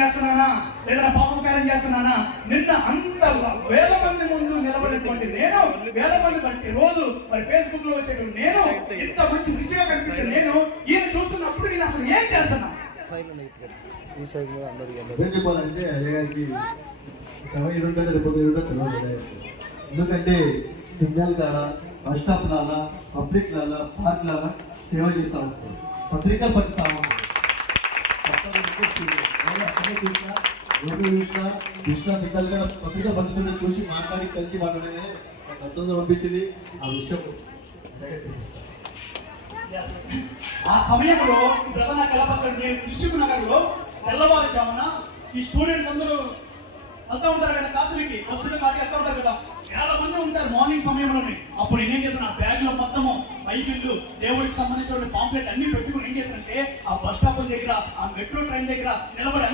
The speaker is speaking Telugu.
చేస్తున్నానా లేదా పాపం కార్యం చేస్తున్నానా? నిన్న అంత వేల మంది ముందు నిలబడినటువంటి నేను, వేల మంది బట్టి రోజు మరి ఫేస్బుక్ లో వచ్చేటువంటి నేను, ఇంత మంచి రుచిగా కనిపించే నేను, ఈయన చూస్తున్నప్పుడు నేను అసలు ఏం చేస్తున్నా? చెప్పాలంటే అయ్యగారికి సభ ఏడుంటాడు రేపు తెలియదు. ఎందుకంటే సిగ్నల్ కాడ, బస్ స్టాప్ లాగా, పబ్లిక్ లాగా, పార్క్ లాగా సేవ చేస్తా ఉంటాం, పత్రికలు పంచుతా ఉంటాం. పత్రిక పంచుతుంటే చూసి కలిసి మాట్లాడే సంతోషం అనిపించింది. ఆ విషయం ఆ సమయంలో ప్రధాన కలపత్రం కృషికు నగర్లో తెల్లవారుజామున ఈ స్టూడెంట్స్ అందరూ వెళ్తా ఉంటారు కదా, క్లాసులకి వస్తున్న కాడికి వెళ్తా ఉంటారు కదా, వేల మంది ఉంటారు మార్నింగ్ సమయంలోనే. అప్పుడు నేనేం చేశాను, ఆ బ్యాగ్ లో మొత్తము బైబిళ్ళు, దేవుడికి సంబంధించిన పాంప్లెట్ అన్ని పెట్టుకుని ఏం చేశానంటే ఆ బస్ స్టాప్ దగ్గర, ఆ మెట్రో ట్రైన్ దగ్గర నిలబడి